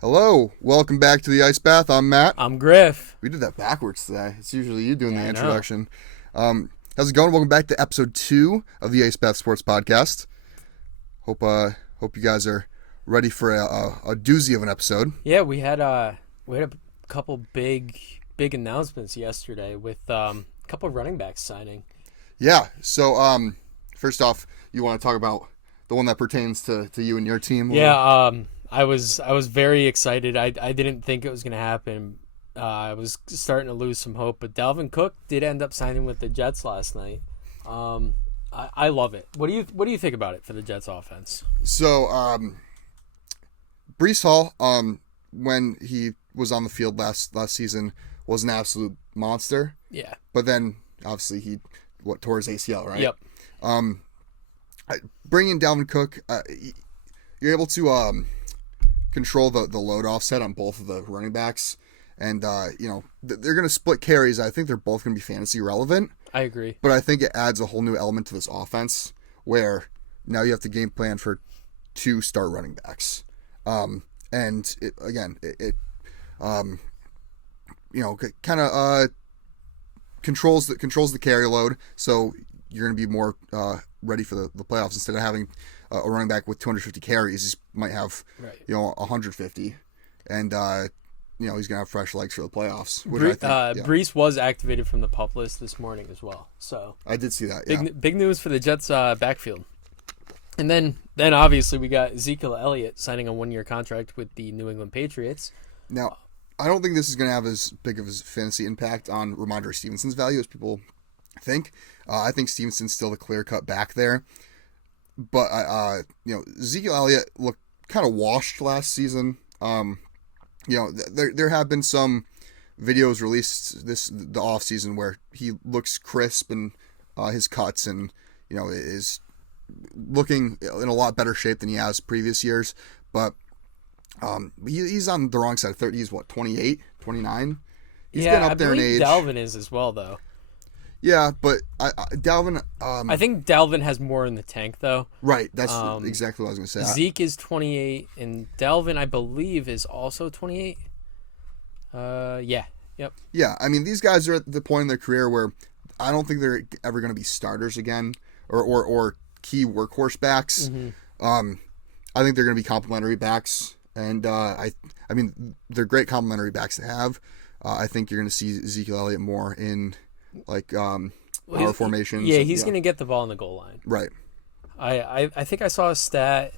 Hello, welcome back to the Ice Bath. I'm Matt. I'm Griff. We did that backwards today. It's usually you doing Yeah, the I know. introduction. How's it going? Welcome back to episode 2 of the Ice Bath Sports Podcast. Hope you guys are ready for a doozy of an episode. Yeah, we had a couple big announcements yesterday with a couple running backs signing. Yeah. So first off, you want to talk about the one that pertains to you and your team? Yeah, I was very excited. I didn't think it was going to happen. I was starting to lose some hope, but Dalvin Cook did end up signing with the Jets last night. I love it. What do you think about it for the Jets offense? So Breece Hall, when he was on the field last season, was an absolute monster. Yeah. But then obviously he tore his ACL, right? Yep. Bringing Dalvin Cook, you're able to control the load offset on both of the running backs, and they're going to split carries. I think they're both going to be fantasy relevant. I agree. But I think it adds a whole new element to this offense where now you have to game plan for 2 star running backs. And it kind of controls the carry load, so you're going to be more ready for the playoffs. Instead of having a running back with 250 carries, he might have 150, and he's going to have fresh legs for the playoffs. Breece was activated from the PUP list this morning as well. So I did see that. Big news for the Jets backfield. And then obviously we got Ezekiel Elliott signing a 1-year contract with the New England Patriots. Now, I don't think this is going to have as big of a fantasy impact on Ramondre Stevenson's value as people think. I think Stevenson's still the clear-cut back there. But, Ezekiel Elliott looked kind of washed last season. There have been some videos released the offseason where he looks crisp and his cuts and, is looking in a lot better shape than he has previous years. But he's on the wrong side of 30. He's, 28, 29? He's getting up there in age. Dalvin is as well, though. Yeah, but Dalvin... I think Dalvin has more in the tank, though. Right, that's exactly what I was going to say. Zeke is 28, and Dalvin, I believe, is also 28. Yeah, yep. Yeah, I mean, these guys are at the point in their career where I don't think they're ever going to be starters again or key workhorse backs. Mm-hmm. I think they're going to be complementary backs, and I mean, they're great complementary backs to have. I think you're going to see Ezekiel Elliott more in power formations. Yeah, he's going to get the ball on the goal line. Right. I think I saw a stat.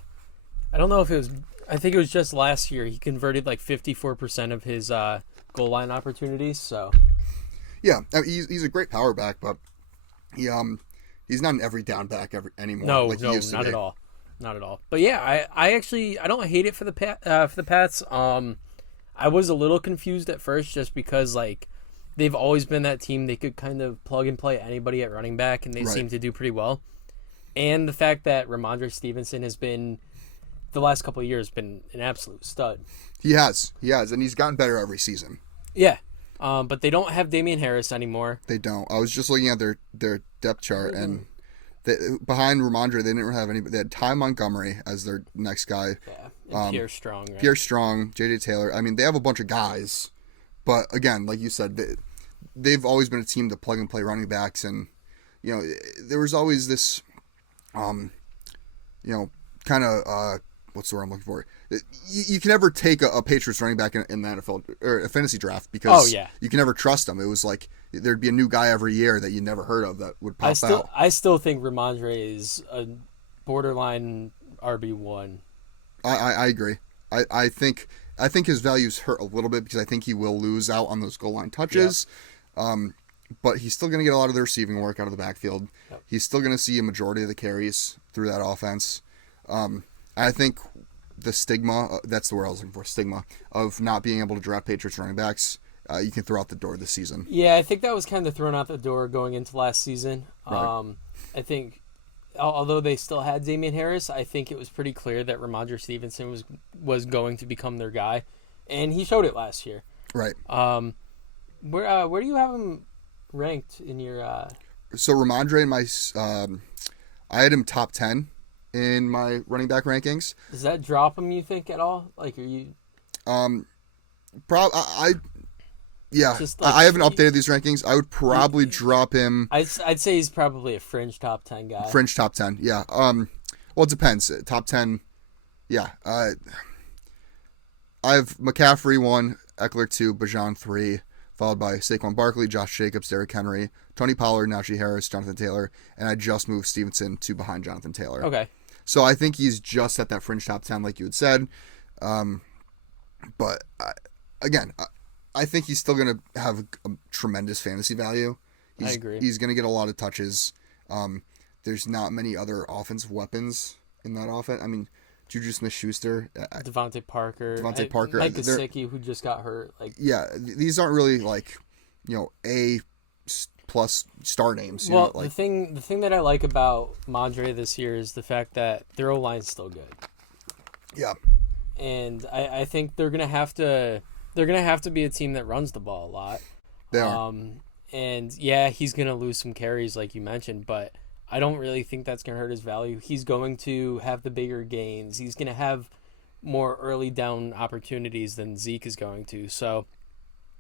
I don't know if it was. I think it was just last year. He converted like 54% of his goal line opportunities. So. Yeah, I mean, he's a great power back, but he's not an every down back anymore. No, like he used to not be. at all. Not at all. But yeah, I actually don't hate it for the Pats. I was a little confused at first just because they've always been that team they could kind of plug and play anybody at running back, and they seem to do pretty well. And the fact that Ramondre Stevenson has been, the last couple of years, been an absolute stud. He has, and he's gotten better every season. Yeah, but they don't have Damian Harris anymore. They don't. I was just looking at their depth chart, and behind Ramondre, they didn't have anybody. They had Ty Montgomery as their next guy. Yeah, and Pierre Strong. Right? Pierre Strong, J.J. Taylor. I mean, they have a bunch of guys. But again, like you said, they've always been a team to plug and play running backs, and there was always this, kind of what's the word I'm looking for? You can never take a Patriots running back in the NFL or a fantasy draft because you can never trust them. It was like there'd be a new guy every year that you never heard of that would pop out. I still think Ramondre is a borderline RB1. I agree. I think his value's hurt a little bit because I think he will lose out on those goal line touches. Yep. But he's still going to get a lot of the receiving work out of the backfield. Yep. He's still going to see a majority of the carries through that offense. I think the stigma, that's the word I was looking for, stigma, of not being able to draft Patriots running backs, you can throw out the door this season. Yeah, I think that was kind of thrown out the door going into last season. Right. I think, although they still had Damian Harris, I think it was pretty clear that Ramondre Stevenson was going to become their guy, and he showed it last year. Right. Where do you have him ranked in your? So Ramondre, I had him top 10 in my running back rankings. Does that drop him? You think at all? Are you? Yeah, Just like, I haven't updated these rankings. I would probably drop him I'd say he's probably a fringe top 10 guy. fringe top 10. Yeah. Well, it depends. Top 10. Yeah. I have McCaffrey 1, Eckler 2, Bajan 3, followed by Saquon Barkley, Josh Jacobs, Derrick Henry, Tony Pollard, Najee Harris, Jonathan Taylor, and I just moved Stevenson to behind Jonathan Taylor. Okay. So I think he's just at that fringe top 10, like you had said. But again, I think he's still going to have a tremendous fantasy value. I agree. He's going to get a lot of touches. There's not many other offensive weapons in that offense. I mean, Juju Smith-Schuster, Devontae Parker, Mike Gesicki, who just got hurt. These aren't really A plus star names. The thing that I like about Mondre this year is the fact that their O-line's still good. Yeah, and I think they're gonna have to be a team that runs the ball a lot. They are. And yeah, he's gonna lose some carries like you mentioned, but I don't really think that's going to hurt his value. He's going to have the bigger gains. He's going to have more early down opportunities than Zeke is going to. So,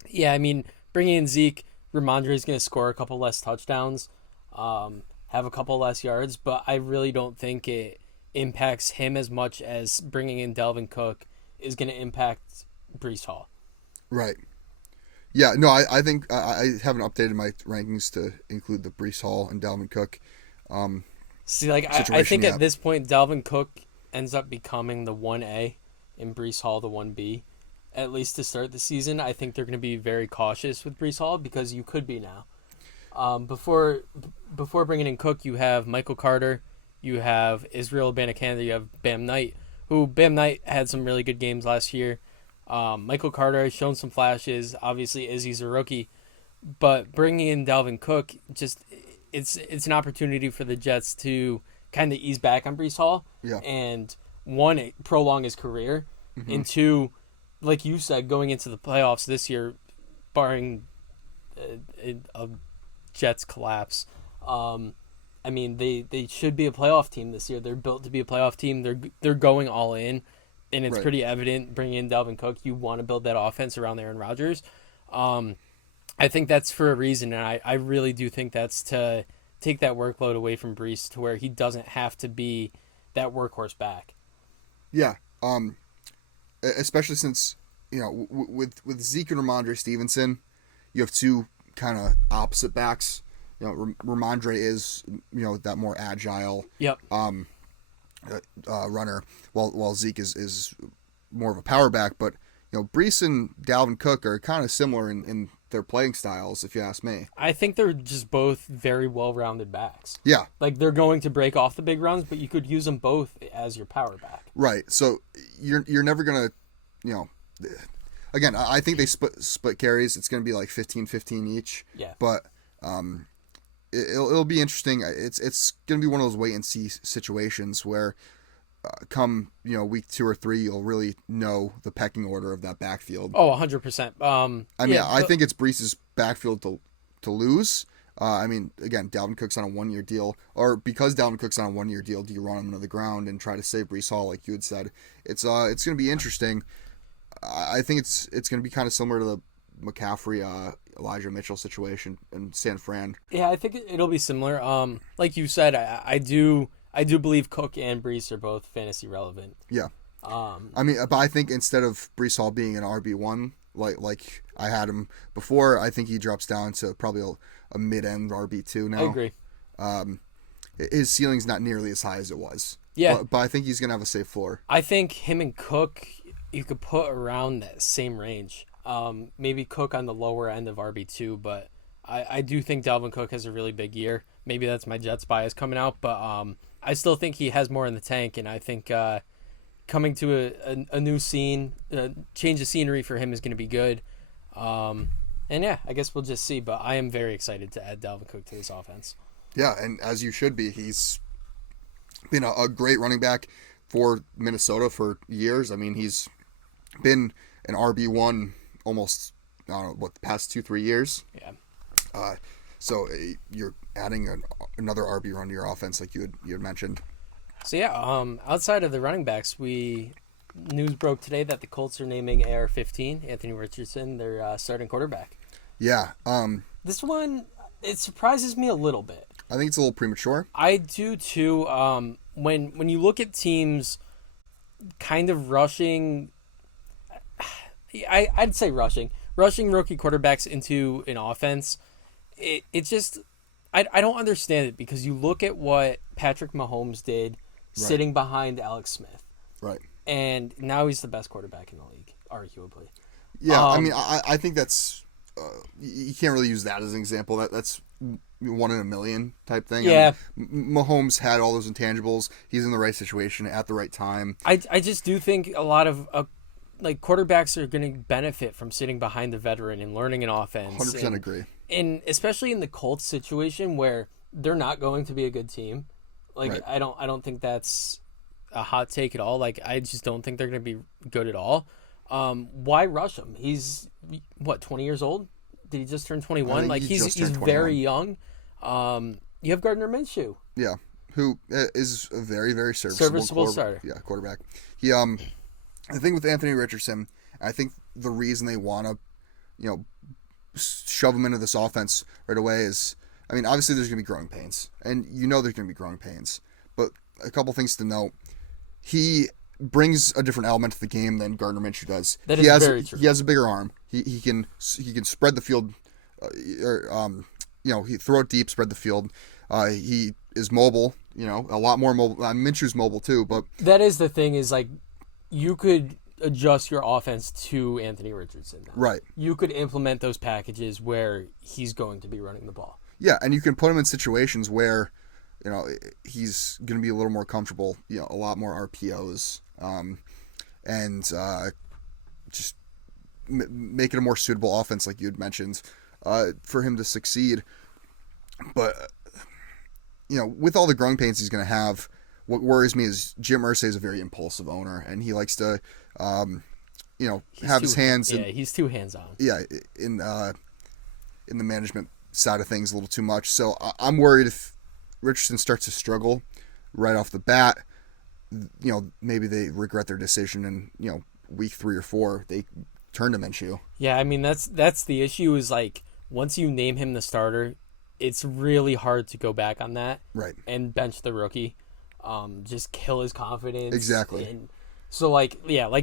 yeah, I mean, bringing in Zeke, Ramondre is going to score a couple less touchdowns, have a couple less yards, but I really don't think it impacts him as much as bringing in Dalvin Cook is going to impact Breece Hall. Right. Yeah, no, I think I haven't updated my rankings to include the Breece Hall and Dalvin Cook. I think at this point, Dalvin Cook ends up becoming the 1A and Breece Hall the 1B, at least to start the season. I think they're going to be very cautious with Breece Hall because you could be now. Before bringing in Cook, you have Michael Carter, you have Israel Abanikanda, you have Bam Knight, who Bam Knight had some really good games last year. Michael Carter has shown some flashes. Obviously, Izzy's a rookie. But bringing in Dalvin Cook, it's an opportunity for the Jets to kind of ease back on Breece Hall. Yeah. And one, prolong his career. Mm-hmm. And two, like you said, going into the playoffs this year, barring a Jets collapse, I mean, they should be a playoff team this year. They're built to be a playoff team. They're going all in, and it's pretty evident bringing in Dalvin Cook. You want to build that offense around Aaron Rodgers. I think that's for a reason, and I really do think that's to take that workload away from Breece to where he doesn't have to be that workhorse back. Yeah, especially since, with Zeke and Ramondre Stevenson, you have two kind of opposite backs. Ramondre is, that more agile runner, while Zeke is more of a power back. But, Breece and Dalvin Cook are kind of similar in their playing styles, if you ask me. I think they're just both very well-rounded backs. Yeah. Like, they're going to break off the big runs, but you could use them both as your power back. Right. So you're never going to, again, I think they split carries. It's going to be like 15-15 each. Yeah. But it'll be interesting. It's going to be one of those wait-and-see situations where come week 2 or 3, you'll really know the pecking order of that backfield. Oh, 100%. I think it's Breece's backfield to lose. Again, Dalvin Cook's on a 1-year deal, or because Dalvin Cook's on a 1-year deal, do you run him into the ground and try to save Breece Hall like you had said? It's going to be interesting. I think it's going to be kind of similar to the McCaffrey, Elijah Mitchell situation in San Fran. Yeah, I think it'll be similar. Like you said, I do believe Cook and Breece are both fantasy relevant. Yeah. But I think instead of Breece Hall being an RB1, like I had him before, I think he drops down to probably a mid-end RB2 now. I agree. His ceiling's not nearly as high as it was. Yeah. But I think he's going to have a safe floor. I think him and Cook, you could put around that same range. Maybe Cook on the lower end of RB2, but I do think Dalvin Cook has a really big year. Maybe that's my Jets bias coming out, but I still think he has more in the tank, and I think coming to a new scene, change of scenery for him is going to be good. And yeah, I guess we'll just see, but I am very excited to add Dalvin Cook to this offense. Yeah, and as you should be. He's been a great running back for Minnesota for years. I mean, he's been an RB1 almost, the past 2-3 years. Yeah. So you're adding another RB run to your offense, like you had mentioned. So yeah, outside of the running backs, we news broke today that the Colts are naming AR-15, Anthony Richardson, their starting quarterback. Yeah. This one, it surprises me a little bit. I think it's a little premature. I do too. When you look at teams kind of rushing, I'd say rushing rookie quarterbacks into an offense, it just, I don't understand it, because you look at what Patrick Mahomes did sitting behind Alex Smith. Right. And now he's the best quarterback in the league, arguably. Yeah, I mean, I think that's you can't really use that as an example. That's 1 in a million type thing. Yeah. I mean, Mahomes had all those intangibles. He's in the right situation at the right time. I just do think a lot of quarterbacks are going to benefit from sitting behind the veteran and learning an offense. 100% agree. And especially in the Colts situation where they're not going to be a good team. Like, Right. I don't think that's a hot take at all. Like, I just don't think they're going to be good at all. Why rush him? He's, 20 years old? Did he just turn 21? Like, he's very young. You have Gardner Minshew. Yeah, who is a very, very serviceable starter. Yeah, quarterback. He the thing with Anthony Richardson, I think the reason they want to, shove him into this offense right away is, I mean, obviously there's going to be growing pains, and there's going to be growing pains. But a couple things to note: he brings a different element to the game than Gardner Minshew does. That is very true. He has a bigger arm. He can spread the field, he throw it deep, spread the field. He is mobile. A lot more mobile. Minshew's mobile too, but that is the thing, is like, you could adjust your offense to Anthony Richardson now. Right. You could implement those packages where he's going to be running the ball. Yeah, and you can put him in situations where, he's going to be a little more comfortable, a lot more RPOs, and just make it a more suitable offense, like you had mentioned, for him to succeed. But, with all the growing pains he's going to have, what worries me is Jim Irsay is a very impulsive owner, and he likes to, have his hands. Yeah, he's too hands-on. Yeah, in the management side of things a little too much. So I'm worried if Richardson starts to struggle right off the bat, maybe they regret their decision, and week 3 or 4 they turn to Minshew. Yeah, I mean that's the issue, is like, once you name him the starter, it's really hard to go back on that. Right. And bench the rookie. Just kill his confidence. Exactly. And so, like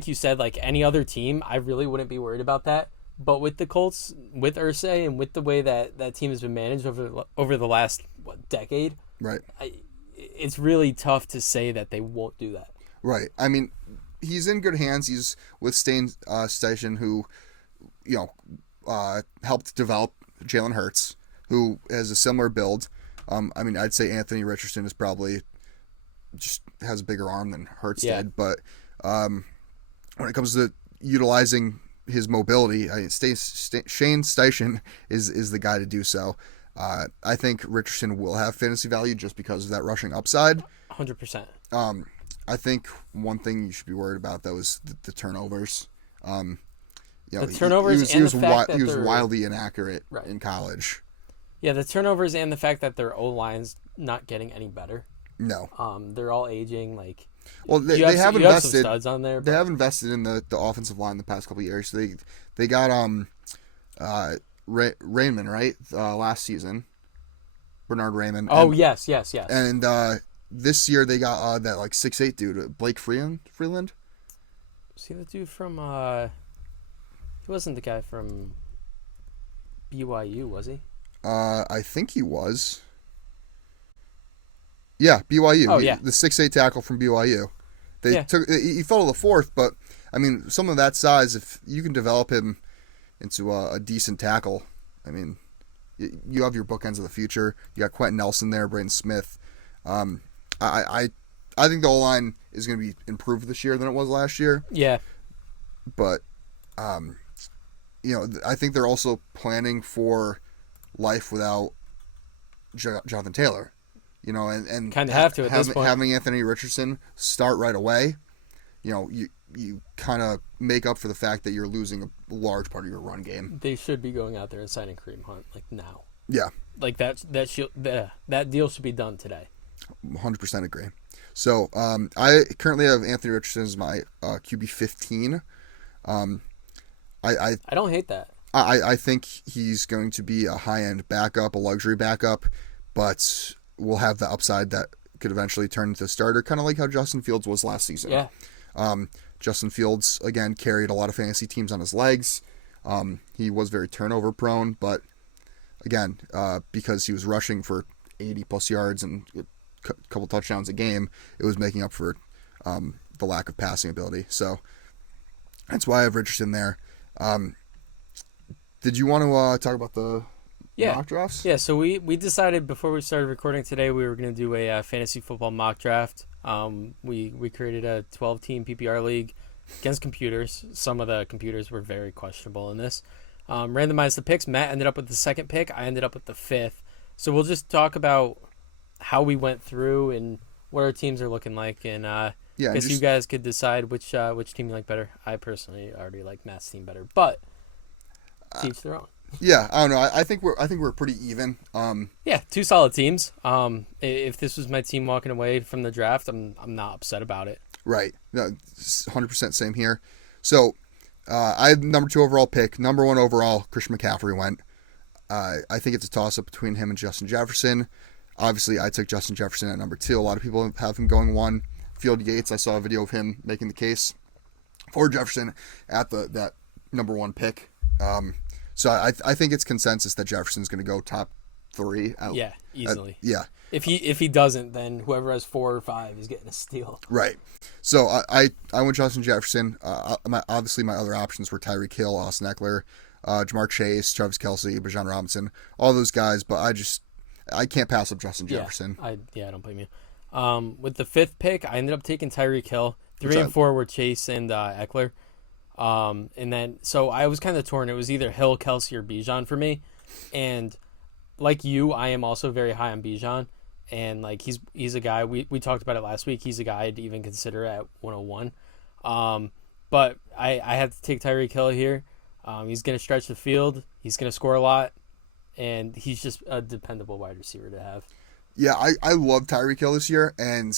you said, like any other team, I really wouldn't be worried about that. But with the Colts, with Irsay, and with the way that team has been managed over the last decade, right, it's really tough to say that they won't do that. Right. I mean, he's in good hands. He's with Steichen, who, helped develop Jalen Hurts, who has a similar build. I mean, I'd say Anthony Richardson is probably just has a bigger arm than Hurts did. But when it comes to utilizing his mobility, Shane Steichen is the guy to do so. I think Richardson will have fantasy value just because of that rushing upside. 100%. I think one thing you should be worried about, though, is the turnovers. The turnovers he was wildly inaccurate in college. Yeah, the turnovers and the fact that their O-line's not getting any better. No. They're all aging. Well, they have invested. Some studs on there. They have invested in the offensive line the past couple of years. So they got Raymond, right, last season. Bernard Raymond. Oh, yes. And this year they got that 6'8" dude, Blake Freeland. See the dude from he wasn't the guy from BYU, was he? I think he was. Yeah, BYU. Oh, yeah. The 6'8" tackle from BYU. He fell to the 4th, but I mean, some of that size, if you can develop him into a decent tackle, I mean, you have your bookends of the future. You got Quentin Nelson there, Braden Smith. I think the O-line is going to be improved this year than it was last year. Yeah. But, I think they're also planning for life without Jonathan Taylor. And kind of have to at this point. Having Anthony Richardson start right away, you kind of make up for the fact that you're losing a large part of your run game. They should be going out there and signing Kareem Hunt now. Yeah, that deal should be done today. 100% agree. So I currently have Anthony Richardson as my QB 15. I don't hate that. I think he's going to be a high-end backup, a luxury backup, but will have the upside that could eventually turn into a starter, kind of like how Justin Fields was last season. Yeah. Justin Fields, again, carried a lot of fantasy teams on his legs. He was very turnover-prone, but again, because he was rushing for 80-plus yards and a couple touchdowns a game, it was making up for the lack of passing ability. So that's why I have Richardson there. Did you want to talk about the mock drafts? Yeah, so we decided before we started recording today we were going to do a fantasy football mock draft. We created a 12-team PPR league against computers. Some of the computers were very questionable in this. Randomized the picks. Matt ended up with the second pick. I ended up with the fifth. So we'll just talk about how we went through and what our teams are looking like. And I guess you guys could decide which team you like better. I personally already like Matt's team better, but to each their own. Yeah, I don't know. I think we're pretty even. Yeah, two solid teams. If this was my team walking away from the draft, I'm not upset about it. Right. No, 100% same here. So, I have number 2 overall pick. Number 1 overall, Christian McCaffrey went. I think it's a toss-up between him and Justin Jefferson. Obviously, I took Justin Jefferson at number 2. A lot of people have him going 1. Field Yates, I saw a video of him making the case for Jefferson at that number 1 pick. So I think it's consensus that Jefferson's going to go top 3. Yeah, easily. Yeah. If he doesn't, then whoever has 4 or 5 is getting a steal. Right. So I went Justin Jefferson. Obviously, my other options were Tyreek Hill, Austin Eckler, Jamar Chase, Travis Kelce, Bijan Robinson, all those guys. But I can't pass up Justin Jefferson. I don't blame you. With the 5th pick, I ended up taking Tyreek Hill. 3 and 4 were Chase and Eckler. And then, so I was kind of torn. It was either Hill, Kelce, or Bijan for me. And like you, I am also very high on Bijan. And like he's a guy, we talked about it last week. He's a guy I'd even consider at 101. But I had to take Tyreek Hill here. He's going to stretch the field. He's going to score a lot. And he's just a dependable wide receiver to have. Yeah, I love Tyreek Hill this year. And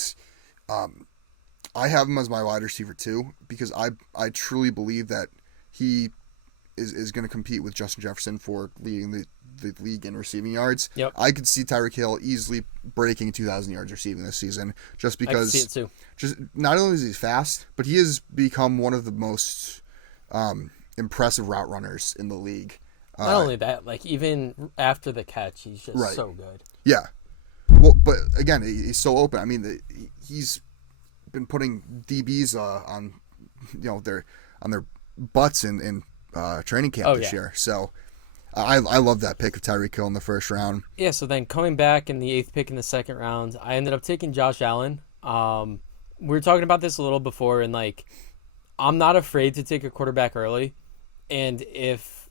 I have him as my wide receiver too, because I truly believe that he is going to compete with Justin Jefferson for leading the league in receiving yards. Yep. I could see Tyreek Hill easily breaking 2,000 yards receiving this season, just because. I can see it too. Just not only is he fast, but he has become one of the most impressive route runners in the league. Not only that, like even after the catch, he's just so good. Yeah. Well, but again, he's so open. I mean, he's been putting DBs on their butts in training camp this year. So I love that pick of Tyreek Hill in the first round. Yeah, so then coming back in the 8th pick in the second round, I ended up taking Josh Allen. We were talking about this a little before, and like I'm not afraid to take a quarterback early. And if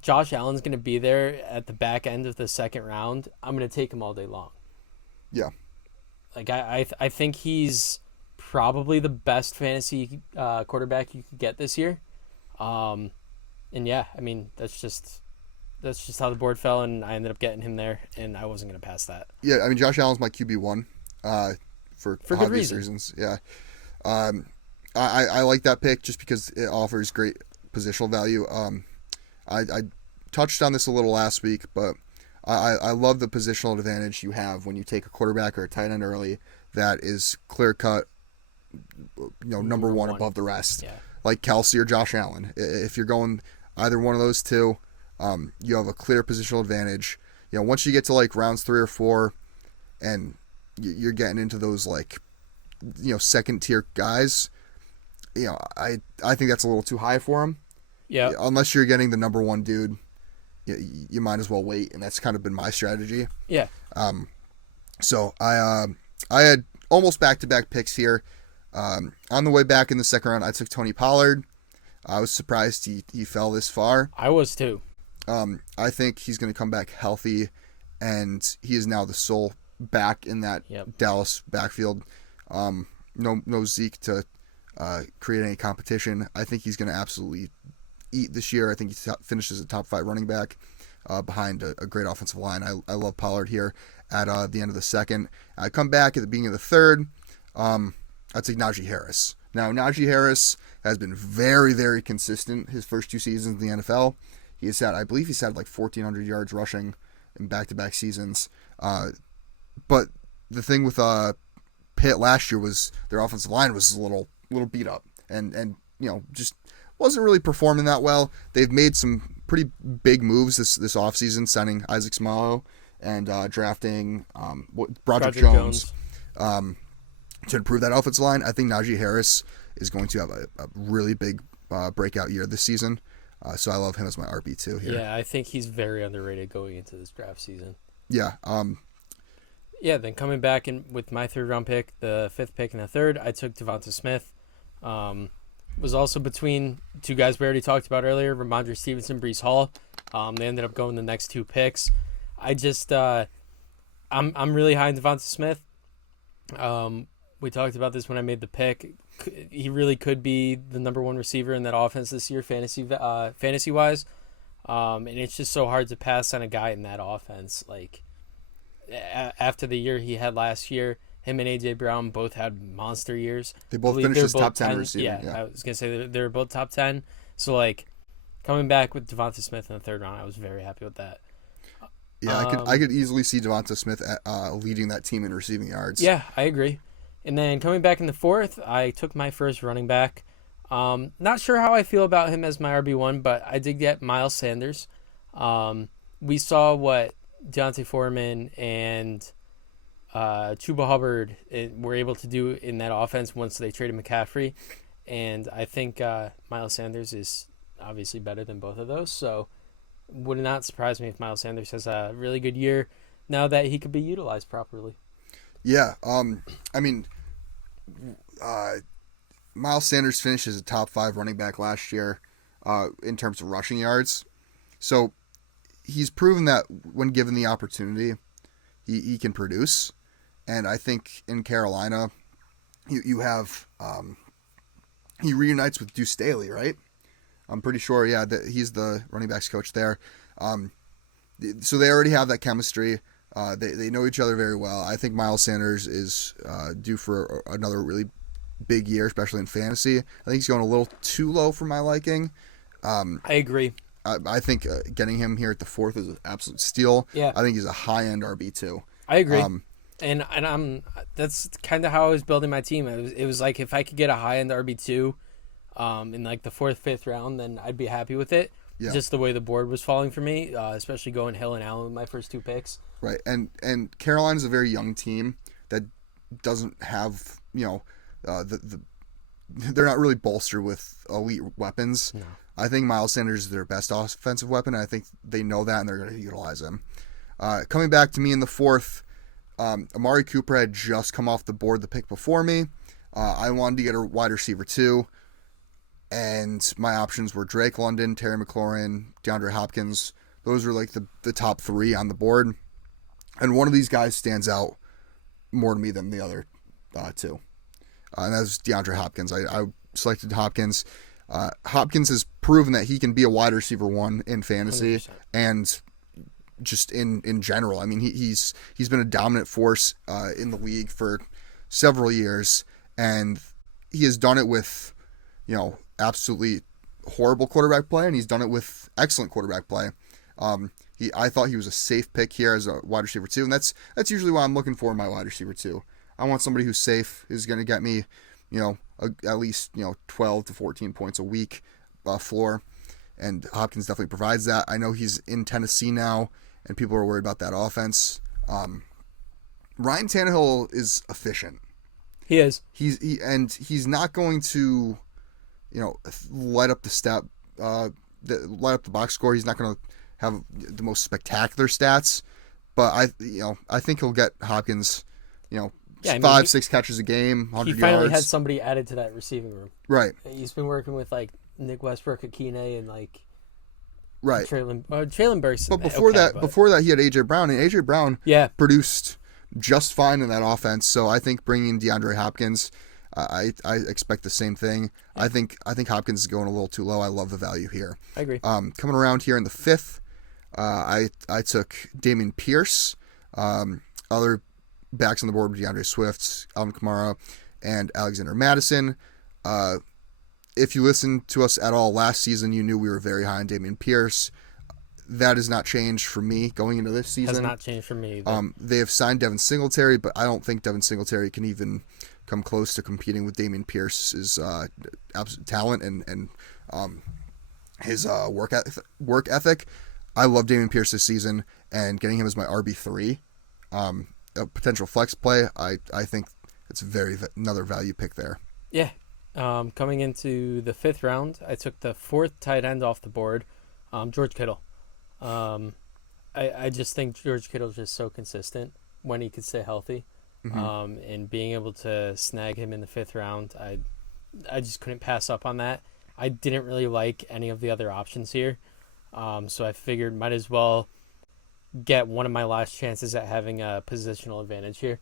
Josh Allen's going to be there at the back end of the second round, I'm going to take him all day long. Yeah. Like I think he's probably the best fantasy quarterback you could get this year. And yeah, I mean, that's just how the board fell, and I ended up getting him there, and I wasn't going to pass that. Yeah, I mean, Josh Allen's my QB1 for good obvious reasons. Yeah. I like that pick just because it offers great positional value. I touched on this a little last week, but I love the positional advantage you have when you take a quarterback or a tight end early that is clear-cut, number one above the rest. Yeah. Like Kelce or Josh Allen. If you're going either one of those two, you have a clear positional advantage. Once you get to like rounds 3 or 4 and you're getting into those like, second tier guys, I think that's a little too high for him. Yeah. Unless you're getting the number 1 dude, you might as well wait. And that's kind of been my strategy. Yeah. So I had almost back-to-back picks here. On the way back in the second round, I took Tony Pollard. I was surprised he fell this far. I was too. I think he's going to come back healthy, and he is now the sole back in that Dallas backfield. No Zeke to create any competition. I think he's going to absolutely eat this year. I think he finishes a top 5 running back behind a great offensive line. I love Pollard here at the end of the second. I come back at the beginning of the third. I'd take Najee Harris. Now, Najee Harris has been very, very consistent his first 2 seasons in the NFL. I believe he's had like 1,400 yards rushing in back-to-back seasons. But the thing with Pitt last year was their offensive line was a little beat up and just wasn't really performing that well. They've made some pretty big moves this offseason, signing Isaac Seumalo and drafting Broderick Jones. To improve that offensive line. I think Najee Harris is going to have a really big breakout year this season. So I love him as my RB2 here. Yeah, I think he's very underrated going into this draft season. Yeah. Then coming back in with my 3rd round pick, the 5th pick and the 3rd, I took Devonta Smith. Was also between 2 guys we already talked about earlier, Ramondre Stevenson, Breece Hall. They ended up going the next 2 picks. I just I'm really high in Devonta Smith. We talked about this when I made the pick. He really could be the number 1 receiver in that offense this year, fantasy-wise. And it's just so hard to pass on a guy in that offense. Like, after the year he had last year, him and A.J. Brown both had monster years. They both finished as top 10 receiver. Yeah, I was going to say they were both top 10. So, like, coming back with Devonta Smith in the 3rd round, I was very happy with that. Yeah, I could easily see Devonta Smith leading that team in receiving yards. Yeah, I agree. And then coming back in the 4th, I took my first running back. Not sure how I feel about him as my RB1, but I did get Miles Sanders. We saw what Deontay Foreman and Chuba Hubbard were able to do in that offense once they traded McCaffrey. And I think Miles Sanders is obviously better than both of those. So would not surprise me if Miles Sanders has a really good year now that he could be utilized properly. Yeah. Miles Sanders finished as a top 5 running back last year in terms of rushing yards. So he's proven that when given the opportunity, he can produce. And I think in Carolina, you have he reunites with Deuce Staley, right? I'm pretty sure, yeah, that he's the running backs coach there. So they already have that chemistry. They know each other very well. I think Miles Sanders is due for another really big year, especially in fantasy. I think he's going a little too low for my liking. I agree. I think getting him here at the 4th is an absolute steal. Yeah. I think he's a high-end RB2. I agree. And I'm that's kind of how I was building my team. It was like if I could get a high-end RB2 in like the 4th, 5th round, then I'd be happy with it. Yeah. Just the way the board was falling for me, especially going Hill and Allen with my first 2 picks. Right, and Carolina's a very young team that doesn't have, they're not really bolstered with elite weapons. No. I think Miles Sanders is their best offensive weapon, and I think they know that, and they're going to utilize him. Coming back to me in the 4th, Amari Cooper had just come off the board the pick before me. I wanted to get a wide receiver too, and my options were Drake London, Terry McLaurin, DeAndre Hopkins. Those are like the top 3 on the board. And one of these guys stands out more to me than the other 2. And that's DeAndre Hopkins. I selected Hopkins. Hopkins has proven that he can be a wide receiver 1 in fantasy 100%. And just in general. I mean, he's been a dominant force in the league for several years, and he has done it with, absolutely horrible quarterback play, and he's done it with excellent quarterback play. I thought he was a safe pick here as a wide receiver 2, and that's usually what I'm looking for in my wide receiver 2. I want somebody who's safe, who's going to get me, at least 12 to 14 points a week floor, and Hopkins definitely provides that. I know he's in Tennessee now, and people are worried about that offense. Ryan Tannehill is efficient. He is. He's not going to, light up the light up the box score. He's not going to have the most spectacular stats, but I think he'll get Hopkins, 5-6 catches a game, 100 yards. He finally had somebody added to that receiving room. Right. He's been working with like Nick Westbrook, Akine, and like right. Traylon Burks. But before that, he had A.J. Brown, and A.J. Brown produced just fine in that offense. So I think bringing DeAndre Hopkins, I expect the same thing. Yeah. I think Hopkins is going a little too low. I love the value here. I agree. Coming around here in the 5th, I took Dameon Pierce. Other backs on the board with DeAndre Swift, Alvin Kamara, and Alexander Madison. If you listened to us at all last season, you knew we were very high on Dameon Pierce. That has not changed for me going into this season. Has not changed for me either. They have signed Devin Singletary, but I don't think Devin Singletary can even come close to competing with Dameon Pierce's absolute talent and his work ethic. I love Dameon Pierce this season, and getting him as my RB3, a potential flex play, I think it's another value pick there. Yeah. Coming into the 5th round, I took the 4th tight end off the board, George Kittle. I just think George Kittle's just so consistent when he could stay healthy. And being able to snag him in the 5th round, I just couldn't pass up on that. I didn't really like any of the other options here. So I figured might as well get one of my last chances at having a positional advantage here.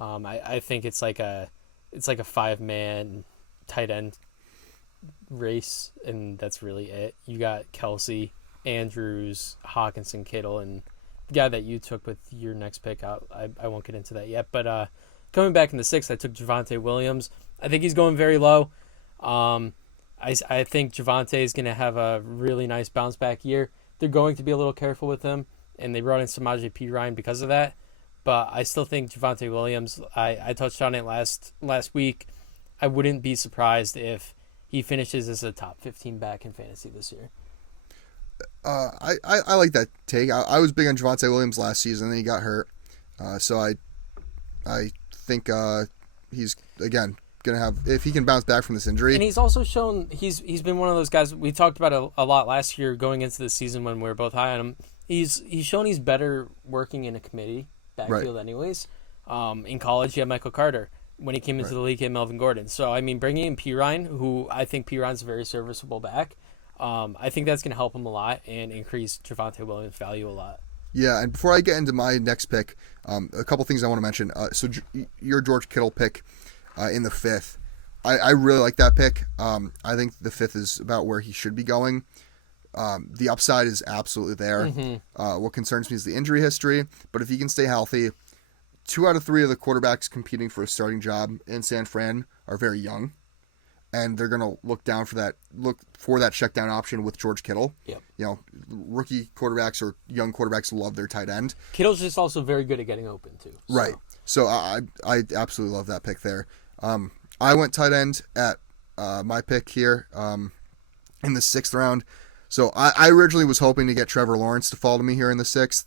I think it's like a 5-man tight end race, and that's really it. You got Kelsey, Andrews, Hawkinson, Kittle, and the guy that you took with your next pick. I won't get into that yet, but coming back in the 6th, I took Javonte Williams. I think he's going very low. I think Javonte is going to have a really nice bounce back year. They're going to be a little careful with him, and they brought in Samaje Perine because of that. But I still think Javonte Williams, I touched on it last week. I wouldn't be surprised if he finishes as a top 15 back in fantasy this year. I like that take. I was big on Javonte Williams last season, and he got hurt. So I think he's, again, going to have, if he can bounce back from this injury. And he's also shown, he's been one of those guys, we talked about a lot last year going into the season when we were both high on him. He's shown he's better working in a committee backfield anyways. In college, he had Michael Carter. When he came into the league, he had Melvin Gordon. So, I mean, bringing in Perine, who I think Perine's a very serviceable back, I think that's going to help him a lot and increase Javonte Williams' value a lot. Yeah, and before I get into my next pick, a couple things I want to mention. So your George Kittle pick in the 5th, I really like that pick. I think the 5th is about where he should be going. The upside is absolutely there. What concerns me is the injury history, but if he can stay healthy, 2 out of 3 of the quarterbacks competing for a starting job in San Fran are very young, and they're going to look for that check down option with George Kittle. Yep. You know, rookie quarterbacks or young quarterbacks love their tight end. Kittle's just also very good at getting open too. So. Right. So I absolutely love that pick there. I went tight end at my pick here in the 6th round. So I originally was hoping to get Trevor Lawrence to fall to me here in the 6th.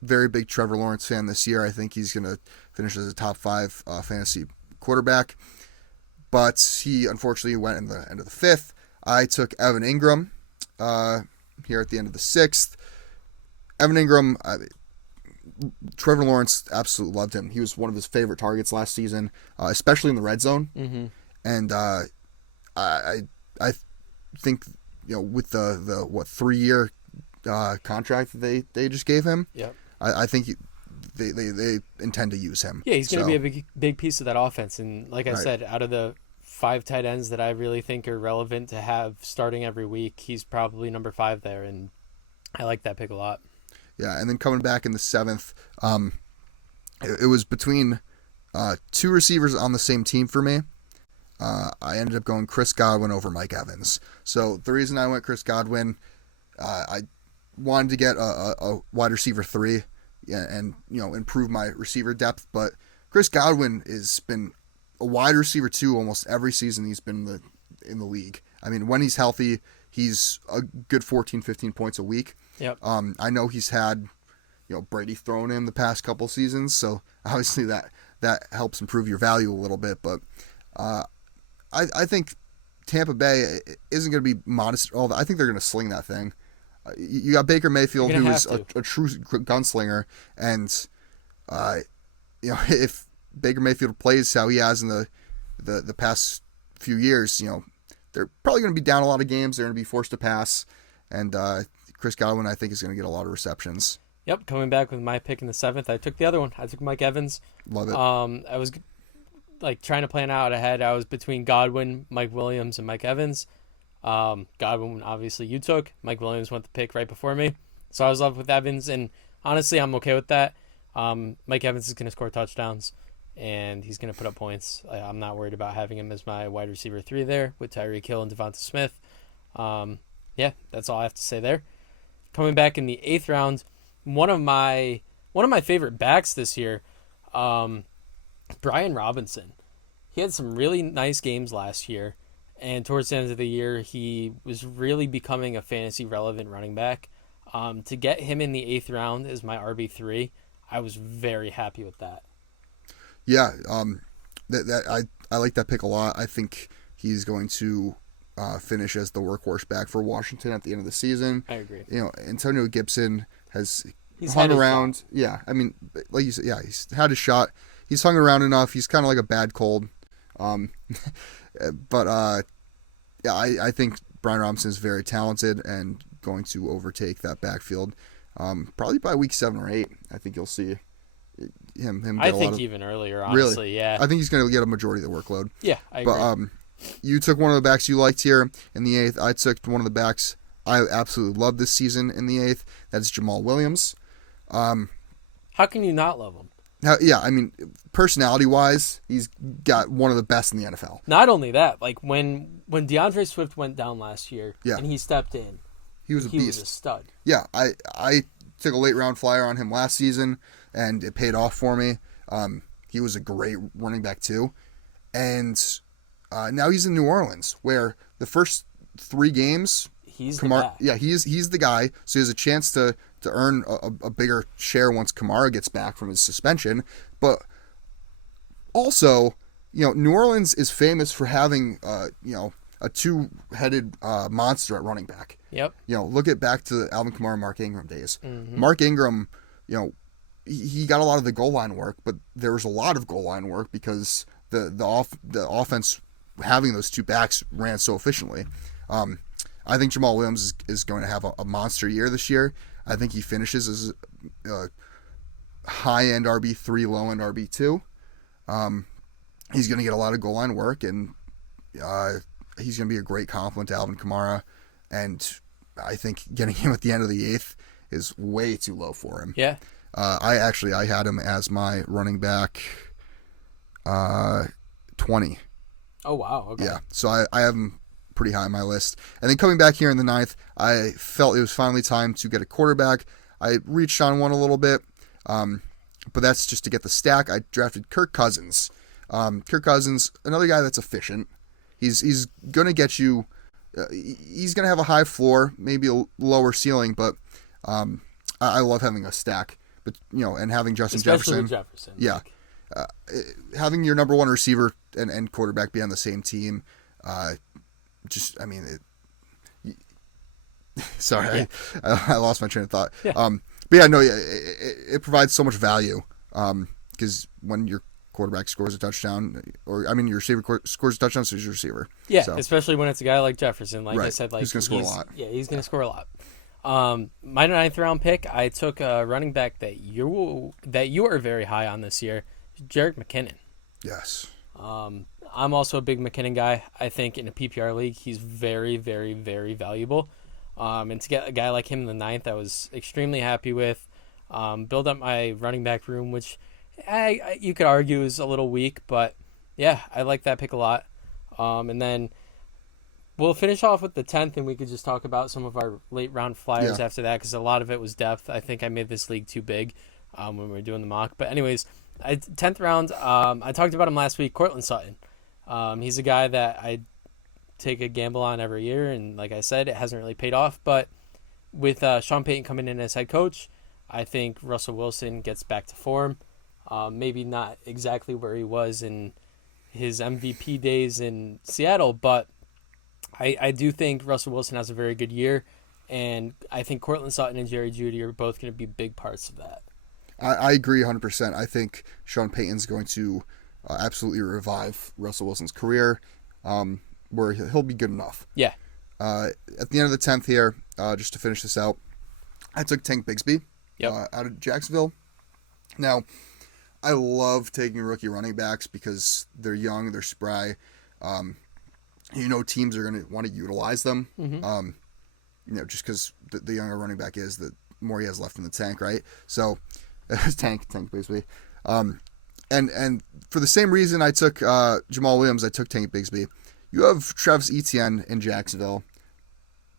Very big Trevor Lawrence fan this year. I think he's going to finish as a top 5 fantasy quarterback. But he unfortunately went in the end of the 5th. I took Evan Ingram here at the end of the 6th. Evan Ingram, Trevor Lawrence absolutely loved him. He was one of his favorite targets last season, especially in the red zone. And I think, you know, with the 3-year contract that they just gave him, I think they intend to use him. Yeah, he's going to be a big piece of that offense. And like I said, out of the 5 tight ends that I really think are relevant to have starting every week, he's probably number 5 there, and I like that pick a lot. Yeah, and then coming back in the 7th, it was between 2 receivers on the same team for me. I ended up going Chris Godwin over Mike Evans. So the reason I went Chris Godwin, I wanted to get a wide receiver 3 and, you know, improve my receiver depth. But Chris Godwin has been a wide receiver 2 almost every season he's been in the league. I mean, when he's healthy, he's a good 14, 15 points a week. Yep. I know he's had, you know, Brady thrown in the past couple seasons, so obviously that helps improve your value a little bit. But I think Tampa Bay isn't going to be modest at all. I think they're going to sling that thing. You got Baker Mayfield, who is a true gunslinger, and you know, if Baker Mayfield plays how he has in the past few years, you know, they're probably going to be down a lot of games. They're going to be forced to pass, and Chris Godwin, I think, is going to get a lot of receptions. Yep, coming back with my pick in the 7th, I took the other one. I took Mike Evans. Love it. I was like trying to plan out ahead. I was between Godwin, Mike Williams, and Mike Evans. Godwin, obviously, you took. Mike Williams went the pick right before me, so I was left with Evans, and honestly, I'm okay with that. Mike Evans is going to score touchdowns, and he's going to put up points. I'm not worried about having him as my wide receiver 3 there with Tyreek Hill and Devonta Smith. Yeah, that's all I have to say there. Coming back in the 8th round, one of my favorite backs this year, Brian Robinson. He had some really nice games last year, and towards the end of the year, he was really becoming a fantasy relevant running back. To get him in the 8th round as my RB3, I was very happy with that. Yeah, I like that pick a lot. I think he's going to finish as the workhorse back for Washington at the end of the season. I agree. Antonio Gibson has He's hung around. Yeah, I mean, like you said, yeah, he's had his shot. He's hung around enough. He's kind of like a bad cold. But yeah, I think Brian Robinson is very talented and going to overtake that backfield. Probably by week 7 or 8, I think you'll see him get I think even earlier, honestly. Really? Yeah. I think he's going to get a majority of the workload. Yeah, I agree. But you took one of the backs you liked here in the 8th. I took one of the backs I absolutely love this season in the 8th. That's Jamal Williams. How can you not love him? Yeah, I mean, personality-wise, he's got one of the best in the NFL. Not only that, like when DeAndre Swift went down last year and he stepped in, he was a beast. He was a stud. Yeah, I took a late-round flyer on him last season, and it paid off for me. He was a great running back, too. And now he's in New Orleans, where the first 3 games... He's the guy. Yeah, he's the guy, so he has a chance to earn a bigger share once Kamara gets back from his suspension. But also, New Orleans is famous for having a 2-headed monster at running back. Yep. Look back to the Alvin Kamara, Mark Ingram days. Mm-hmm. Mark Ingram, he got a lot of the goal line work, but there was a lot of goal line work because the offense having those 2 backs ran so efficiently. I think Jamal Williams is going to have a monster year this year. I think he finishes as a high-end RB3, low-end RB2. He's going to get a lot of goal line work, and he's going to be a great compliment to Alvin Kamara. And I think getting him at the end of the 8th is way too low for him. Yeah. I had him as my running back 20. Oh, wow. Okay. Yeah, so I have him pretty high on my list. And then coming back here in the 9th, I felt it was finally time to get a quarterback. I reached on one a little bit, but that's just to get the stack. I drafted Kirk Cousins. Kirk Cousins, another guy that's efficient. He's going to get you... he's going to have a high floor, maybe a lower ceiling, but I love having a stack. But and having Justin Especially Jefferson. Jefferson. Yeah. Having your number 1 receiver and quarterback be on the same team... sorry, yeah. I lost my train of thought. Yeah. But yeah, no, it provides so much value because when your quarterback scores a touchdown, your receiver scores a touchdown, so he's your receiver. Yeah, so. Especially when it's a guy like Jefferson. Like I said, he's going to score a lot. Yeah, he's going to score a lot. My 9th round pick, I took a running back that you are very high on this year, Jerick McKinnon. Yes. I'm also a big McKinnon guy. I think in a PPR league, he's very, very, very valuable. And to get a guy like him in the 9th, I was extremely happy with. Build up my running back room, which you could argue is a little weak, but yeah, I like that pick a lot. And then we'll finish off with the 10th, and we could just talk about some of our late round flyers after that, because a lot of it was depth. I think I made this league too big when we were doing the mock. But anyways, 10th round, I talked about him last week, Courtland Sutton. He's a guy that I take a gamble on every year, and like I said, it hasn't really paid off. But with Sean Payton coming in as head coach, I think Russell Wilson gets back to form. Maybe not exactly where he was in his MVP days in Seattle, but I do think Russell Wilson has a very good year, and I think Courtland Sutton and Jerry Jeudy are both going to be big parts of that. I agree 100%. I think Sean Payton's going to absolutely revive Russell Wilson's career, where he'll be good enough. Yeah. At the end of the 10th here, just to finish this out, I took Tank Bigsby out of Jacksonville. Now, I love taking rookie running backs because they're young, they're spry. Teams are going to want to utilize them. Mm-hmm. Just because the younger running back is, the more he has left in the tank, right? So, tank Bigsby. And for the same reason I took Jamal Williams, I took Tank Bigsby. You have Travis Etienne in Jacksonville,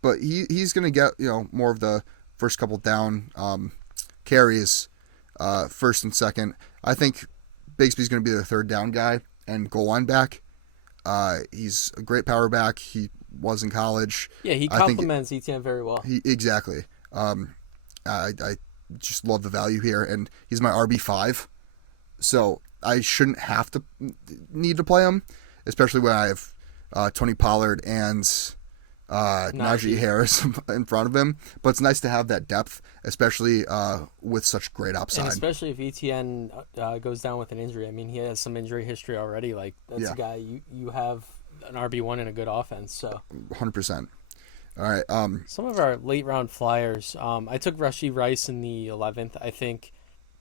but he's going to get more of the first couple down carries, first and second. I think Bigsby's going to be the third down guy and goal line back. He's a great power back. He was in college. Yeah, he complements Etienne very well. Exactly. I just love the value here, and he's my RB5, so I shouldn't have to need to play him, especially when I have Tony Pollard and Najee Harris in front of him. But it's nice to have that depth, especially with such great upside. And especially if Etienne goes down with an injury. I mean, he has some injury history already. Like, that's a guy you have an RB1 in a good offense. So 100%. All right. Some of our late round flyers. I took Rashee Rice in the 11th. I think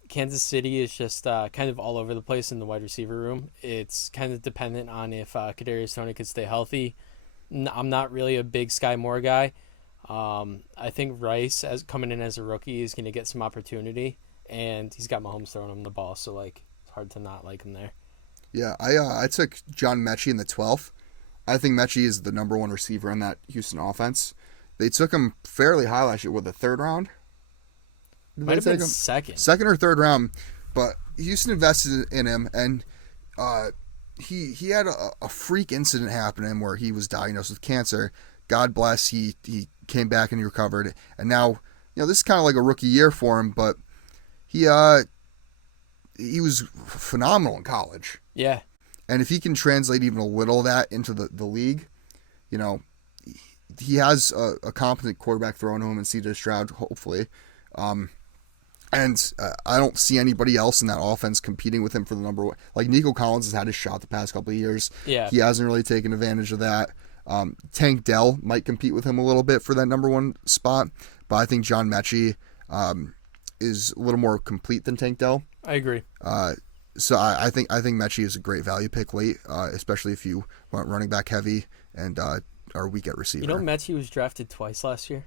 Kansas City is just kind of all over the place in the wide receiver room. It's kind of dependent on if Kadarius Toney could stay healthy. I'm not really a big Sky Moore guy. I think Rice, as coming in as a rookie, is going to get some opportunity, and he's got Mahomes throwing him the ball, so like it's hard to not like him there. Yeah, I took John Mechie in the 12th. I think Mechie is the number one receiver in that Houston offense. They took him fairly high last year with the third round. Might have been second or third round, but Houston invested in him, and he had a freak incident happen to him where he was diagnosed with cancer. God bless, he came back and he recovered, and now this is kind of like a rookie year for him, but he was phenomenal in college. Yeah. And if he can translate even a little of that into the league, he has a competent quarterback throwing to him and C.J. Stroud, hopefully. And I don't see anybody else in that offense competing with him for the number one. Like, Nico Collins has had his shot the past couple of years. Yeah. He hasn't really taken advantage of that. Tank Dell might compete with him a little bit for that number one spot, but I think John Mechie is a little more complete than Tank Dell. I agree. So I think Mechie is a great value pick late, especially if you want running back heavy and are weak at receiver. Mechie was drafted twice last year.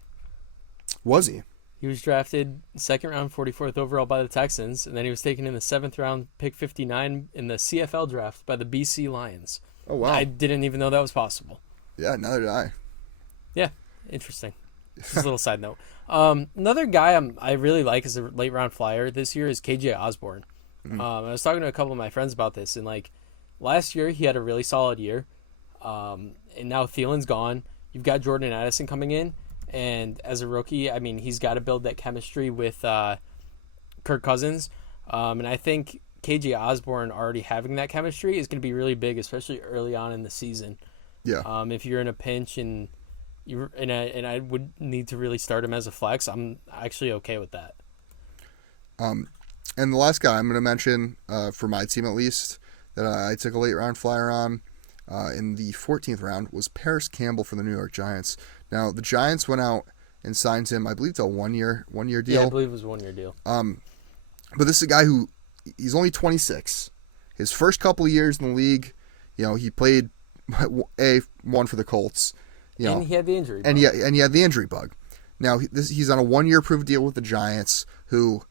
Was he? He was drafted second round, 44th overall by the Texans, and then he was taken in the 7th round, pick 59 in the CFL draft by the BC Lions. Oh, wow. I didn't even know that was possible. Yeah, neither did I. Yeah, interesting. Just a little side note. Another guy I really like as a late round flyer this year is KJ Osborne. Mm-hmm. I was talking to a couple of my friends about this, and last year he had a really solid year, and now Thielen's gone. You've got Jordan Addison coming in. And as a rookie, I mean, he's got to build that chemistry with Kirk Cousins. And I think KJ Osborne already having that chemistry is going to be really big, especially early on in the season. Yeah. If you're in a pinch and I would need to really start him as a flex, I'm actually okay with that. And the last guy I'm going to mention, for my team at least, that I took a late round flyer on in the 14th round was Paris Campbell for the New York Giants. Now, the Giants went out and signed him, I believe, to a one-year deal. Yeah, I believe it was a one-year deal. But this is a guy who, he's only 26. His first couple of years in the league, he played one for the Colts. And he had the injury bug. And he had the injury bug. Now, he's on a one-year proof deal with the Giants, who,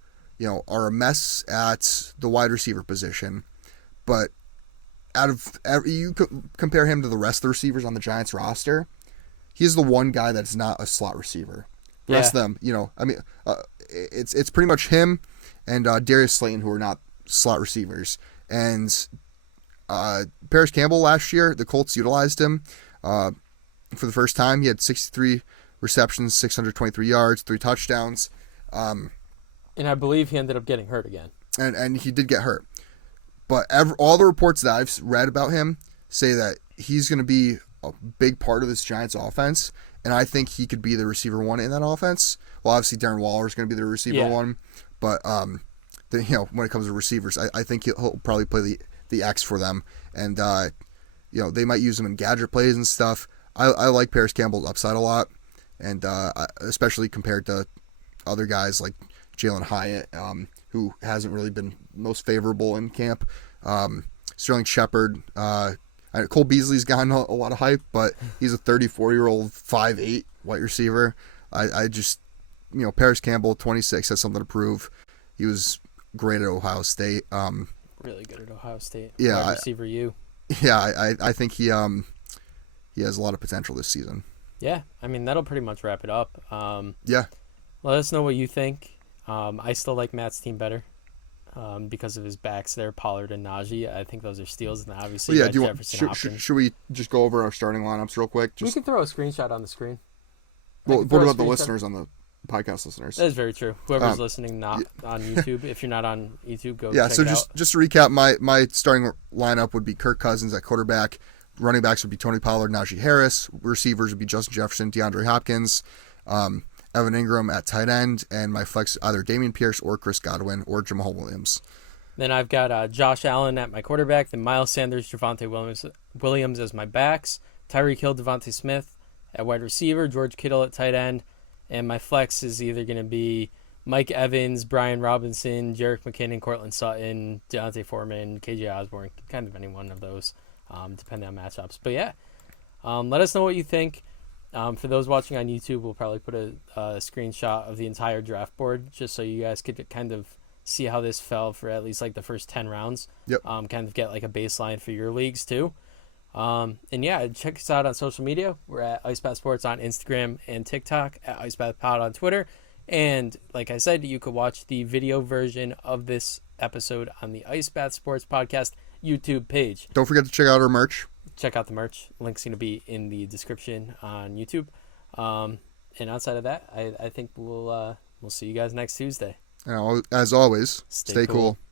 are a mess at the wide receiver position. But you compare him to the rest of the receivers on the Giants roster, he's the one guy that's not a slot receiver. The rest of them, it's pretty much him and Darius Slayton who are not slot receivers. And Paris Campbell last year, the Colts utilized him for the first time. He had 63 receptions, 623 yards, 3 touchdowns. And I believe he ended up getting hurt again. And he did get hurt. But all the reports that I've read about him say that he's going to be a big part of this Giants offense, and I think he could be the receiver one in that offense. Well, obviously Darren Waller is going to be the receiver one, but when it comes to receivers, I think he'll probably play the X for them, and they might use him in gadget plays and stuff. I like Paris Campbell's upside a lot, and especially compared to other guys like Jalen Hyatt, who hasn't really been most favorable in camp. Sterling Shepard, Cole Beasley's gotten a lot of hype, but he's a 34-year-old 5'8" white receiver. I just, Paris Campbell, 26, has something to prove. He was great at Ohio State. really good at Ohio State. Yeah, Wide receiver you. Yeah, I think he has a lot of potential this season. Yeah, I mean that'll pretty much wrap it up. Yeah. Let us know what you think. I still like Matt's team better because of his backs there, Pollard and Najee. I think those are steals, and obviously Well, yeah. Do you Jefferson want? Should we just go over our starting lineups real quick? We can throw a screenshot on the screen. Well, what about the listeners on the podcast listeners? That is very true. Whoever's listening not on YouTube, if you're not on YouTube, go yeah. check So it out. just to recap, my starting lineup would be Kirk Cousins at quarterback. Running backs would be Tony Pollard, Najee Harris. Receivers would be Justin Jefferson, DeAndre Hopkins, Evan Ingram at tight end, and my flex either Dameon Pierce or Chris Godwin or Jamal Williams. Then I've got Josh Allen at my quarterback, then Miles Sanders, Javonte Williams as my backs, Tyreek Hill, Devontae Smith at wide receiver, George Kittle at tight end, and my flex is either going to be Mike Evans, Brian Robinson, Jerick McKinnon, Cortland Sutton, Deontay Foreman, KJ Osborne, kind of any one of those, depending on matchups. But yeah, let us know what you think. For those watching on YouTube, we'll probably put a screenshot of the entire draft board just so you guys could kind of see how this fell for at least like the first 10 rounds. Yep. Kind of get like a baseline for your leagues too. And yeah, check us out on social media. We're at IceBath Sports on Instagram and TikTok, at IceBathPod on Twitter. And like I said, you could watch the video version of this episode on the IceBath Sports Podcast YouTube page. Don't forget to check out our merch. Check out the merch. Link's going to be in the description on YouTube. And outside of that, I think we'll see you guys next Tuesday. And as always, stay cool.